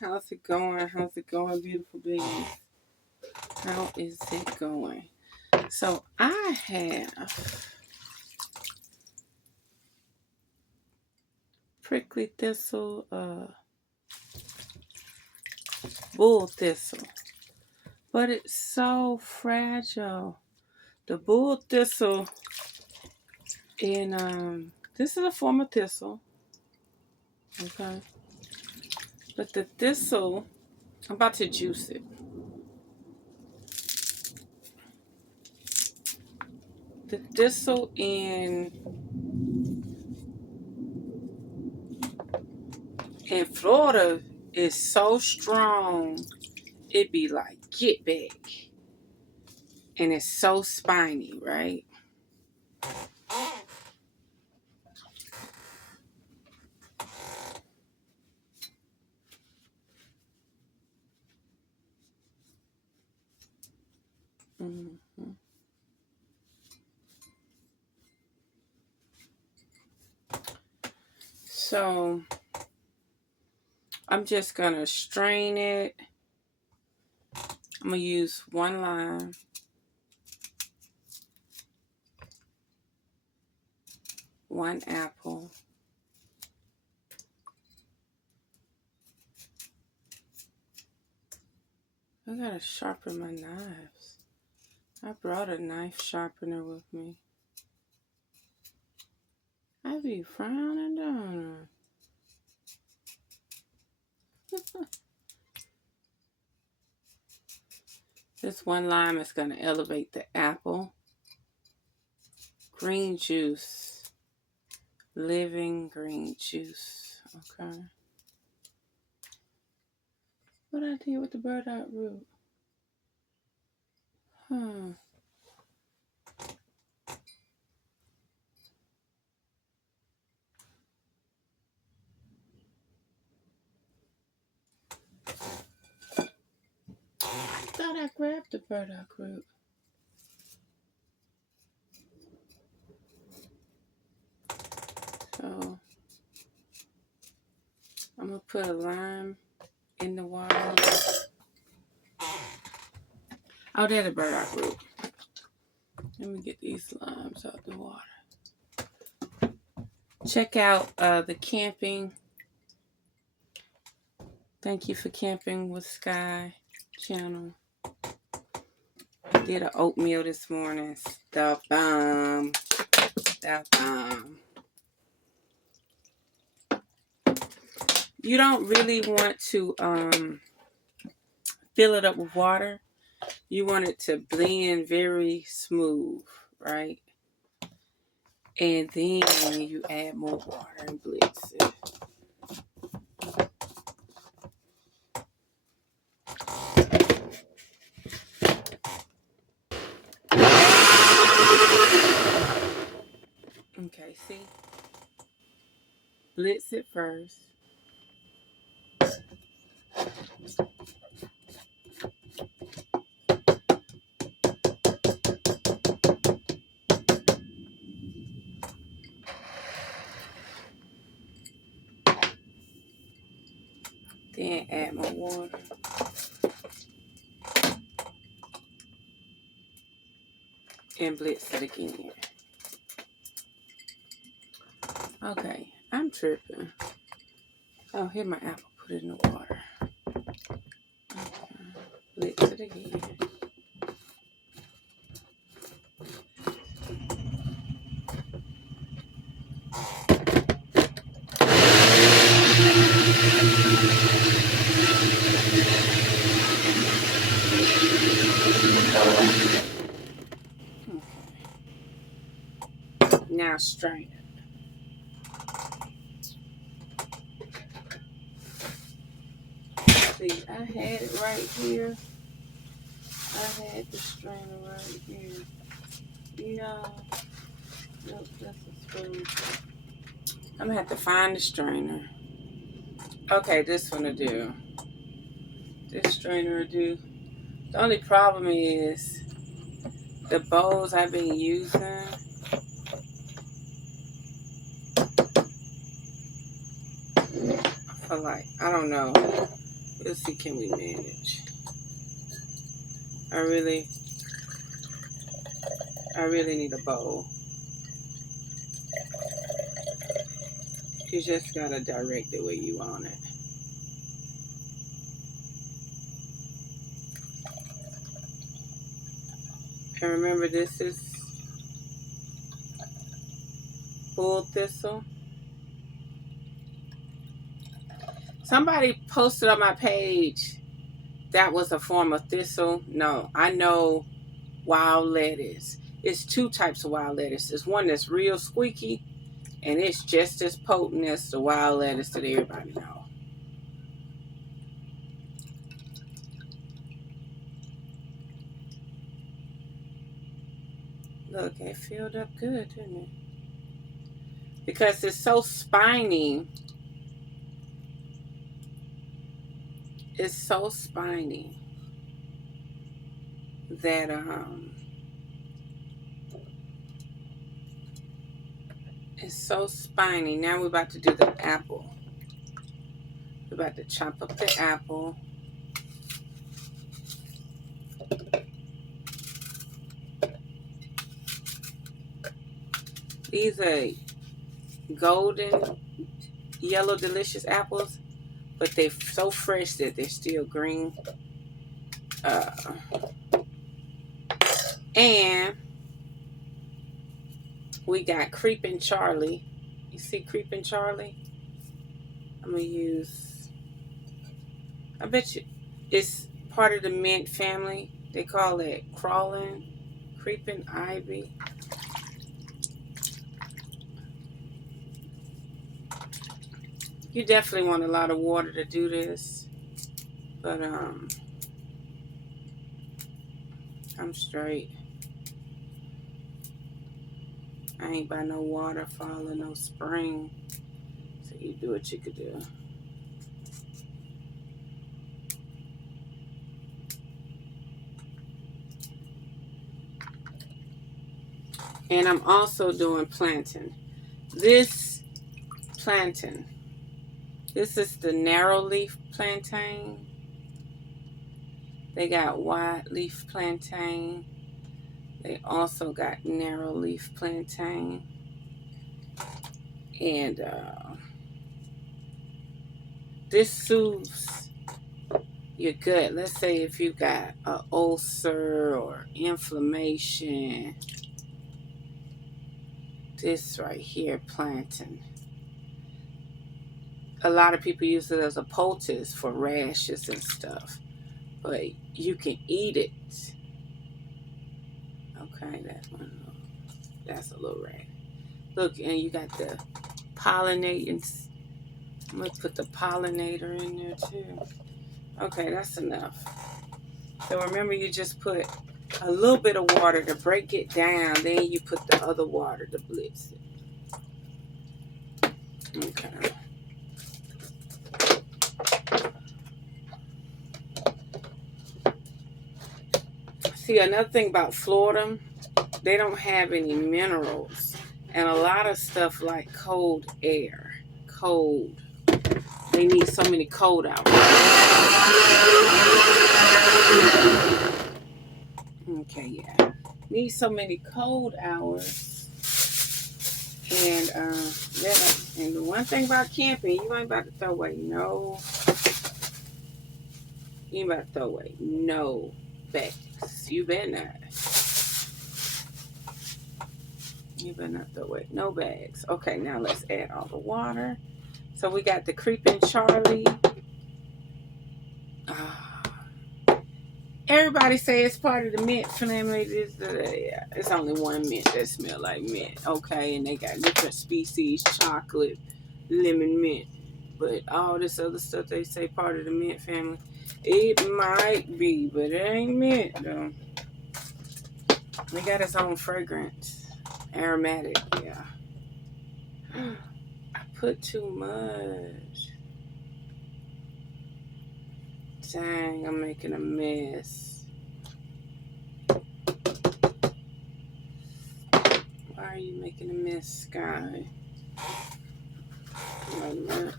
How's it going? How's it going, beautiful babies? How is it going? So I have prickly thistle, bull thistle, but it's so fragile. The bull thistle, and this is a form of thistle, okay? But the thistle, I'm about to juice it. The thistle in Florida is so strong, it be like, get back. And it's so spiny, right? Mm-hmm. So I'm just gonna strain it. I'm gonna use 1 lime, 1 apple, I gotta sharpen my knives. I brought a knife sharpener with me. I be frowning down. This 1 lime is gonna elevate the apple. Green juice, living green juice. Okay. What I did with the burdock root? Huh. I thought I grabbed the burdock root. So I'm gonna put a lime in the water. Oh, there's the burdock root. Let me get these limes out the water. Check out the camping. Thank you for camping with Sky channel. Did an oatmeal this morning. The bomb. The bomb. You don't really want to fill it up with water. You want it to blend very smooth, right? And then you add more water and blitz it. Okay, see? Blitz it first. Then add more water. And blitz it again. Okay, I'm tripping. Oh, here my apple. Put it in the water. Okay, blitz it again. Okay. Now strain it. See, I had it right here. I had the strainer right here. No. Nope, that's a spoon. I'm gonna have to find the strainer. Okay, this one will do. This strainer will do. The only problem is the bowls I've been using. For like, I don't know. Let's see, can we manage? I really need a bowl. You just gotta direct it where you want it. And remember, this is bull thistle. Somebody posted on my page that was a form of thistle. No, I know wild lettuce. It's two types of wild lettuce. There's one that's real squeaky, and it's just as potent as the wild lettuce that everybody know. Look, it filled up good, didn't it? Because it's so spiny. It's so spiny that it's so spiny. Now we're about to do the apple. We're about to chop up the apple. These are golden yellow delicious apples, but they're so fresh that they're still green. And we got Creeping Charlie. You see Creeping Charlie? I'm gonna use, I bet you it's part of the mint family. They call it creeping ivy. You definitely want a lot of water to do this, but I'm straight. I ain't by no waterfall or no spring, so you do what you could do. And I'm also doing plantain. This plantain, this is the narrow leaf plantain. They got wide leaf plantain. They also got narrow leaf plantain. And this soothes your gut. Let's say if you got an ulcer or inflammation. This right here, plantain. A lot of people use it as a poultice for rashes and stuff, but you can eat it. Okay, that's a little rat. Look, and you got the pollinating. I'm gonna put the pollinator in there too. Okay, that's enough. So remember, you just put a little bit of water to break it down. Then you put the other water to blitz it. Okay. See, another thing about Florida, they don't have any minerals. And a lot of stuff like cold air. Cold. They need so many cold hours. Okay, yeah. Need so many cold hours. And and the one thing about camping, you ain't about to throw away no bags. You better not. You better not throw away no bags. Okay, now let's add all the water. So we got the Creeping Charlie. Everybody say it's part of the mint family. It's only one mint that smell like mint. Okay, and they got different species, chocolate, lemon mint. But all this other stuff they say part of the mint family. It might be, but it ain't mint though. It got its own fragrance. Aromatic, yeah. I put too much. Dang, I'm making a mess. Why are you making a mess, Sky? Wait a minute.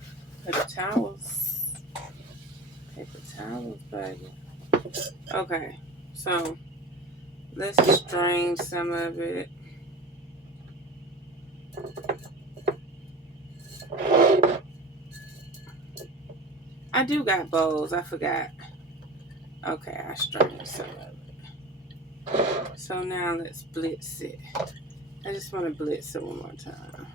Put the towels. Paper towels, baby. Okay, so let's strain some of it. I do got bowls. I forgot. Okay, I strained some of it. So now let's blitz it. I just want to blitz it one more time.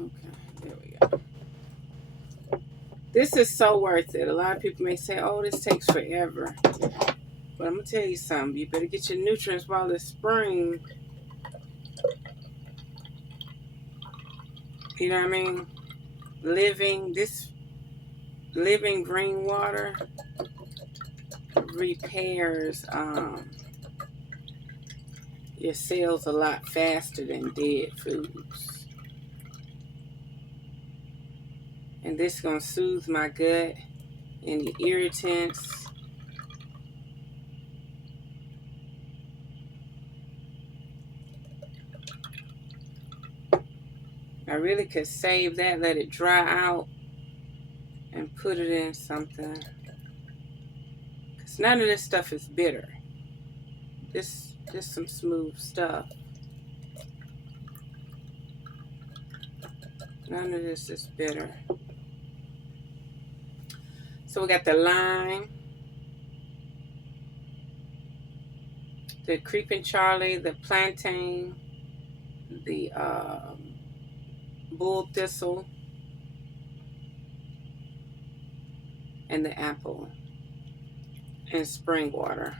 Okay, there we go. This is so worth it. A lot of people may say, oh, this takes forever. But I'm going to tell you something. You better get your nutrients while it's spring. You know what I mean? Living green water repairs your cells a lot faster than dead foods. And this is going to soothe my gut, any irritants. I really could save that, let it dry out, and put it in something. Because none of this stuff is bitter. This some smooth stuff. None of this is bitter. So we got the lime, the creeping Charlie, the plantain, the bull thistle, and the apple, and spring water.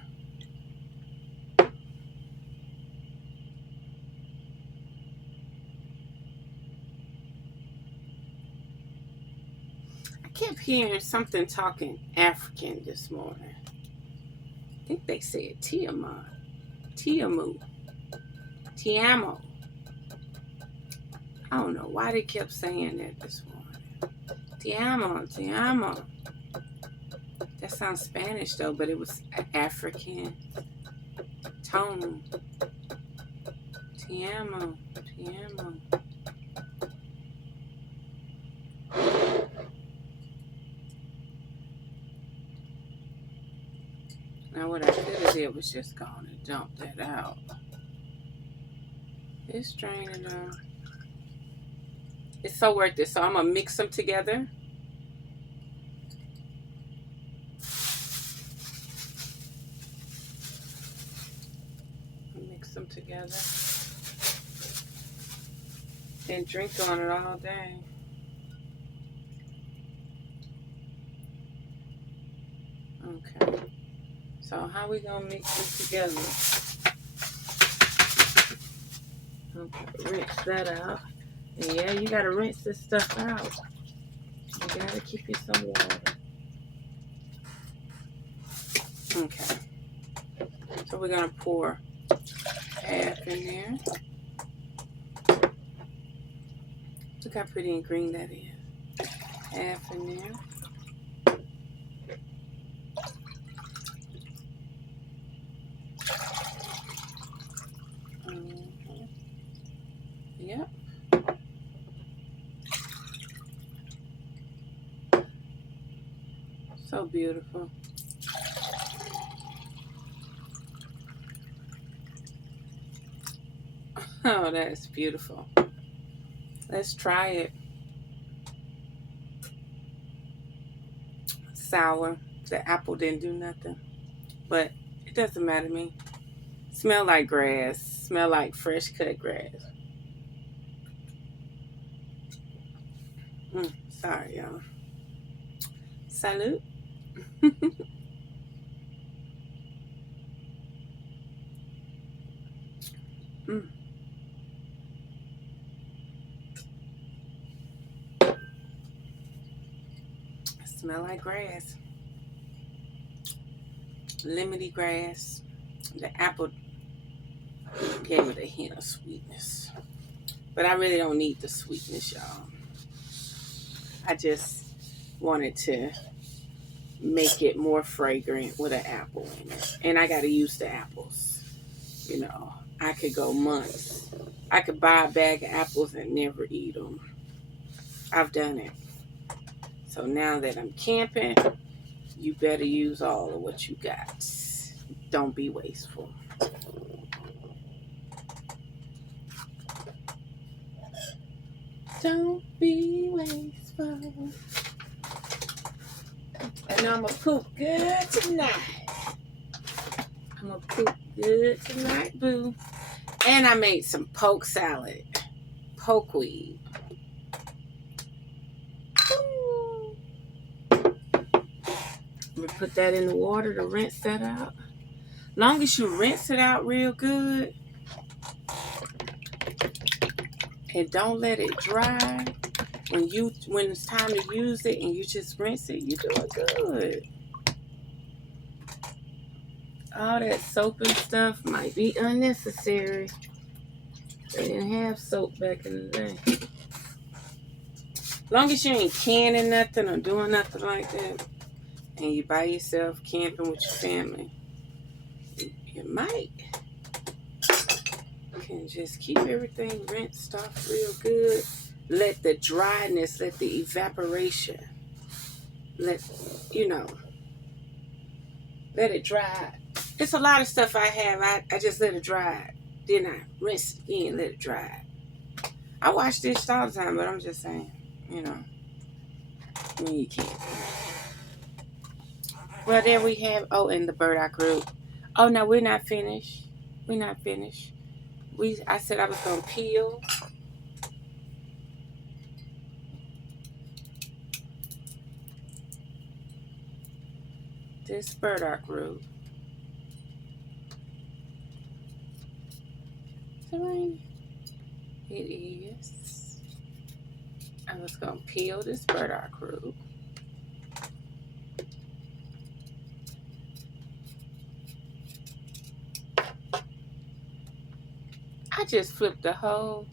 I kept hearing something talking African this morning. I think they said Tiamat, Tiamu, Tiamo. I don't know why they kept saying that this morning. Tiamo, Tiamo. That sounds Spanish though, but it was African tone. Tiamo, Tiamo. Now what I could have did was just gone and dump that out. It's draining out. It's so worth it. So I'm gonna mix them together. Mix them together. And drink on it all day. Okay. So how we gonna mix them together? Okay, rinse that out. And yeah, you gotta rinse this stuff out. You gotta keep you some water. Okay. So we're gonna pour half in there. Look how pretty and green that is. Half in there. Yep. So beautiful. Oh, that's beautiful. Let's try it. Sour. The apple didn't do nothing. But it doesn't matter to me. Smell like grass. Smell like fresh cut grass. Sorry, y'all. Salute. Smell like grass. Lemony grass. The apple gave it a hint of sweetness. But I really don't need the sweetness, y'all. I just wanted to make it more fragrant with an apple in it. And I got to use the apples. You know, I could go months I could buy a bag of apples and never eat them. I've done it. So now that I'm camping, you better use all of what you got. Don't be wasteful. Don't be wasteful. And I'm going to poop good tonight. I'm going to poop good tonight, boo. And I made some poke salad. Pokeweed. I'm going to put that in the water to rinse that out. Long as you rinse it out real good and don't let it dry, when it's time to use it and you just rinse it, you're doing good. All that soap and stuff might be unnecessary. They didn't have soap back in the day. Long as you ain't canning nothing or doing nothing like that, and you by yourself camping with your family, you might can just keep everything rinsed off real good. Let the dryness, let the evaporation, let it dry. It's a lot of stuff I have. I just let it dry. Then I rinse it again, let it dry. I wash dishes all the time, but I'm just saying, when you can't. Well, there we have, and the burdock root. Oh, no, we're not finished. We're not finished. I said I was going to peel. This burdock root. Is it raining? It is. I was going to peel this burdock root. I just flipped the whole.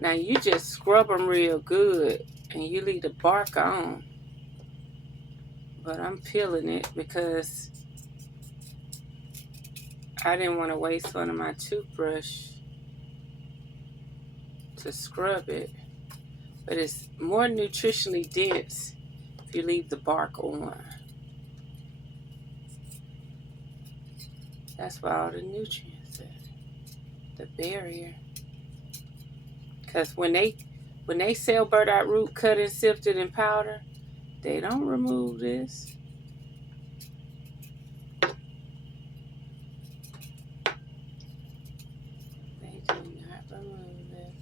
Now you just scrub them real good and you leave the bark on. But I'm peeling it because I didn't want to waste one of my toothbrush to scrub it. But it's more nutritionally dense if you leave the bark on. That's why all the nutrients are, the barrier. Because when they sell burdock root cut and sifted in powder, they don't remove this. They do not remove this.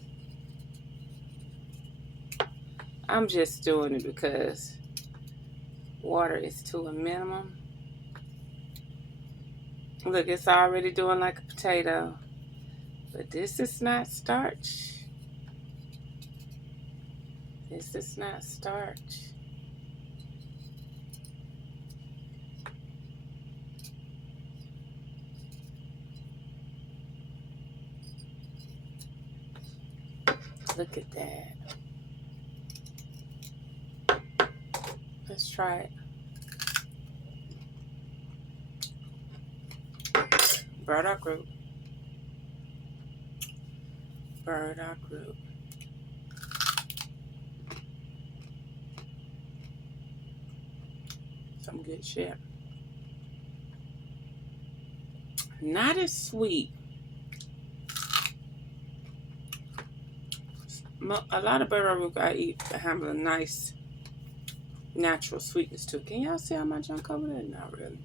I'm just doing it because water is to a minimum. Look, it's already doing like a potato. But this is not starch. This is not starch. Look at that. Let's try it. Burdock root. Burdock root. Some good shit. Not as sweet. A lot of burdock root I eat have a nice natural sweetness too. Can y'all see how much junk over there? Not really.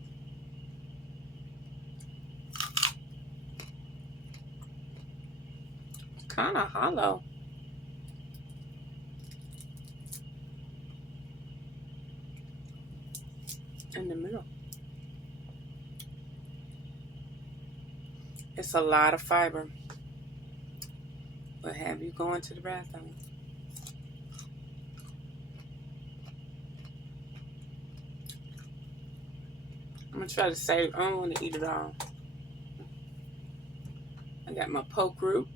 It's kind of hollow. In the middle. It's a lot of fiber. But have you going to the bathroom? I'm going to try to save. I don't want to eat it all. I got my poke root.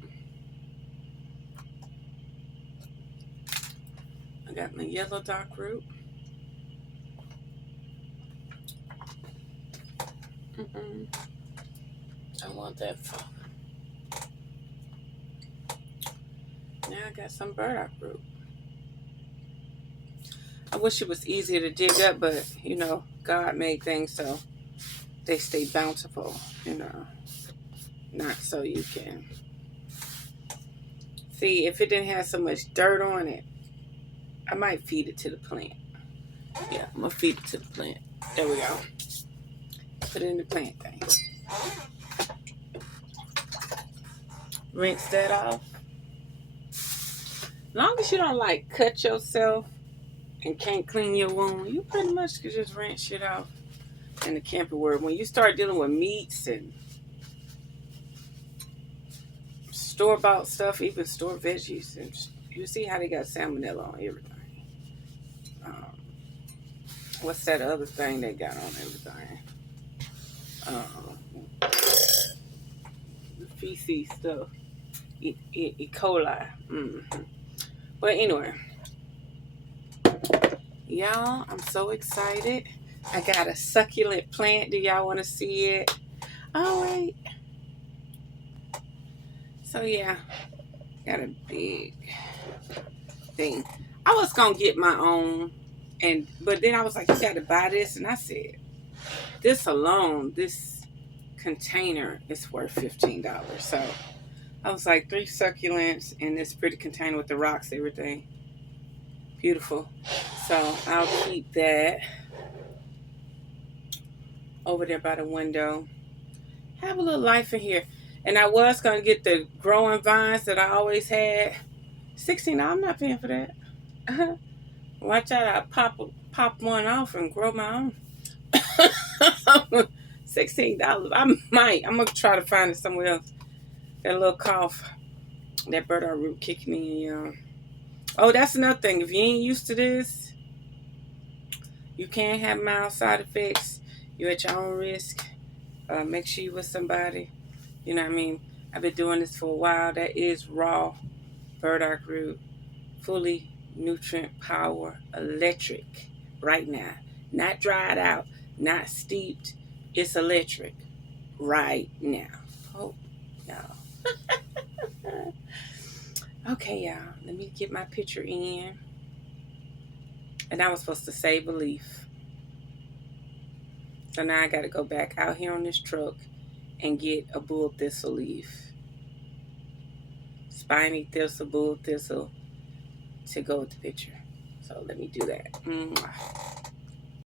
I got my yellow dock root. I want that far. I got some burdock root. I wish it was easier to dig up, but you know, God made things so they stay bountiful, you know. Not so you can see. If it didn't have so much dirt on it, I might feed it to the plant. Yeah, I'm gonna feed it to the plant. There we go. Put it in the plant thing. Rinse that off. As long as you don't like cut yourself and can't clean your wound, you pretty much could just rinse it off. In the camper word, when you start dealing with meats and store-bought stuff, even store veggies, and you see how they got salmonella on everything. What's that other thing they got on everything? The feces stuff. E. coli. But anyway, y'all, I'm so excited. I got a succulent plant. Do y'all want to see it? Oh, wait. So, yeah, got a big thing. I was going to get my own, but then I was like, you got to buy this. And I said, this alone, this container is worth $15. So I was like, 3 succulents in this pretty container with the rocks, everything. Beautiful. So I'll keep that over there by the window. Have a little life in here. And I was going to get the growing vines that I always had. $16, I'm not paying for that. Watch out, I pop one off and grow my own. $16. I'm going to try to find it somewhere else. Got a little cough. That burdock root kicking in, y'all. Oh, that's another thing. If you ain't used to this, you can have mild side effects. You're at your own risk. Make sure you with somebody. You know what I mean? I've been doing this for a while. That is raw burdock root. Fully nutrient power electric right now. Not dried out. Not steeped. It's electric right now. Oh, y'all. Okay, y'all. Let me get my picture in. And I was supposed to save a leaf. So now I got to go back out here on this truck and get a bull thistle leaf. Spiny thistle, bull thistle to go with the picture. So let me do that.